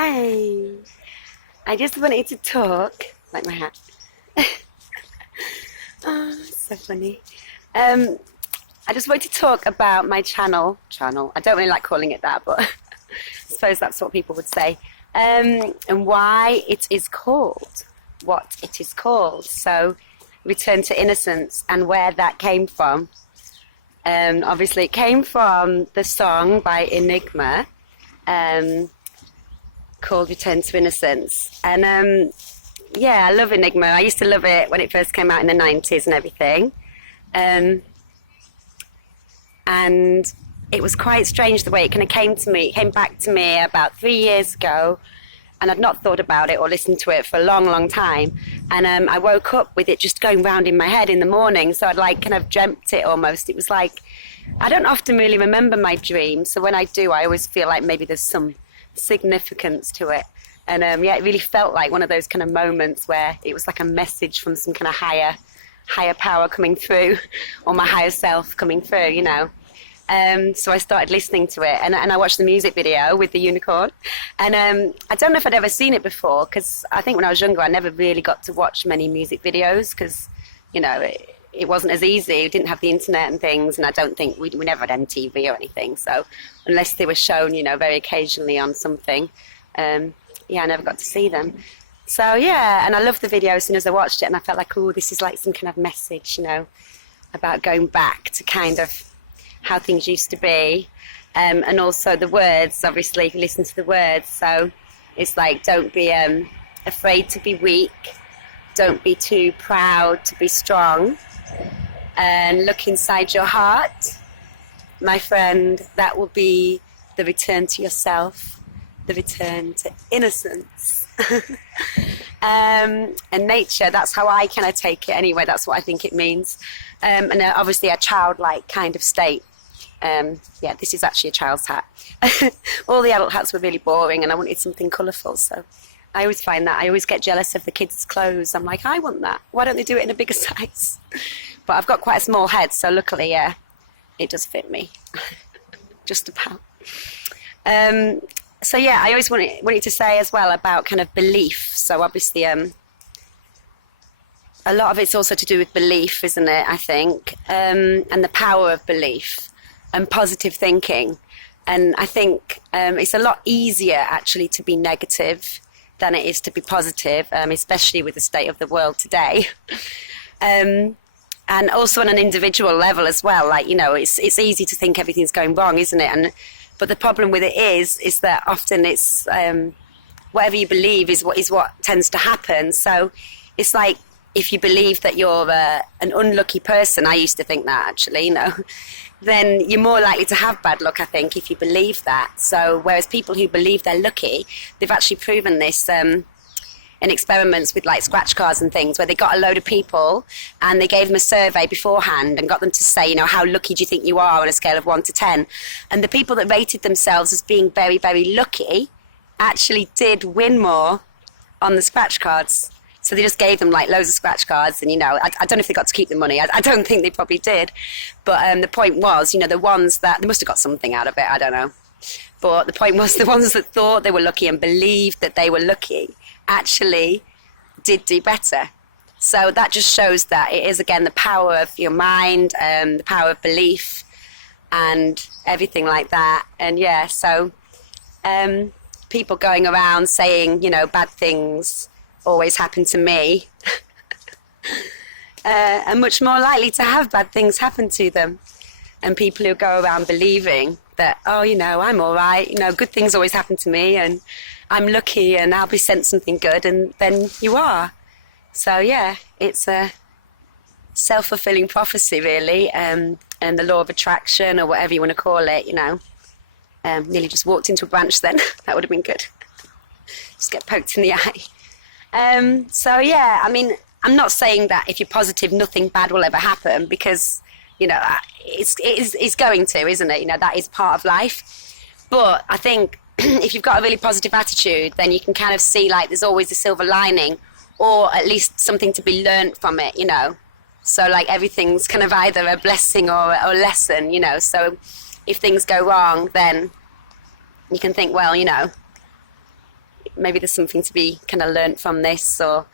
Hi. I just wanted to talk, like my hat. Oh, so funny. Um, I just wanted to talk about my channel. I don't really like calling it that, but I suppose that's what people would say. And why it is called what it is called. So, return to innocence and where that came from. Obviously, it came from the song by Enigma. Called Return to Innocence. And yeah, I love Enigma. I used to love it when it first came out in the 90s and everything. And it was quite strange the way it kind of came to me. It came back to me about 3 years ago, and I'd not thought about it or listened to it for a long, long time. And I woke up with it just going round in my head in the morning, so I'd like kind of dreamt it almost. It was like, I don't often really remember my dreams, so when I do, I always feel like maybe there's some significance to it. And yeah, it really felt like one of those kind of moments where it was like a message from some kind of higher power coming through, or my higher self coming through, you know. So I started listening to it, and I watched the music video with the unicorn. And I don't know if I'd ever seen it before, because I think when I was younger I never really got to watch many music videos, because, you know, it wasn't as easy. We didn't have the internet and things, and I don't think we never had MTV or anything. So unless they were shown, you know, very occasionally on something, yeah, I never got to see them. So yeah, and I loved the video as soon as I watched it, and I felt like, oh, this is like some kind of message, you know, about going back to kind of how things used to be. And also the words, obviously, if you listen to the words, so it's like, don't be afraid to be weak, don't be too proud to be strong, and look inside your heart, my friend. That will be the return to yourself, the return to innocence. And nature, that's how I kind of take it anyway. That's what I think it means. And obviously a childlike kind of state. Yeah, this is actually a child's hat. All the adult hats were really boring, and I wanted something colourful, so I always find that. I always get jealous of the kids' clothes. I'm like, I want that. Why don't they do it in a bigger size? But I've got quite a small head, so luckily, yeah, it does fit me. Just about. So yeah, I always wanted to say as well about kind of belief. So obviously, a lot of it's also to do with belief, isn't it, I think, and the power of belief and positive thinking. And I think it's a lot easier actually to be negative than it is to be positive, especially with the state of the world today. And also on an individual level as well, like, you know, it's easy to think everything's going wrong, isn't it? But the problem with it is that often it's whatever you believe is what tends to happen. So it's like, if you believe that you're an unlucky person, I used to think that actually, you know, then you're more likely to have bad luck, I think, if you believe that. So whereas people who believe they're lucky, they've actually proven this in experiments with like scratch cards and things, where they got a load of people and they gave them a survey beforehand and got them to say, you know, how lucky do you think you are on a scale of 1 to 10? And the people that rated themselves as being very, very lucky actually did win more on the scratch cards. So they just gave them like loads of scratch cards, and, you know, I don't know if they got to keep the money. I don't think they probably did. But the point was, you know, the ones that, they must have got something out of it, I don't know. But the point was, the ones that thought they were lucky and believed that they were lucky actually did do better. So that just shows that it is, again, the power of your mind, the power of belief and everything like that. And yeah, so people going around saying, you know, bad things always happen to me are much more likely to have bad things happen to them. And people who go around believing that, oh, you know, I'm all right, you know, good things always happen to me, and I'm lucky and I'll be sent something good, and then you are. So yeah, it's a self-fulfilling prophecy, really, and the law of attraction, or whatever you want to call it, you know. Nearly just walked into a branch then. That would have been good. Just get poked in the eye. So yeah, I mean, I'm not saying that if you're positive nothing bad will ever happen, because, you know, it's going to, isn't it? You know, that is part of life. But I think if you've got a really positive attitude, then you can kind of see like there's always a silver lining, or at least something to be learnt from it, you know. So like everything's kind of either a blessing or a lesson, you know. So if things go wrong, then you can think, well, you know, maybe there's something to be kind of learnt from this, or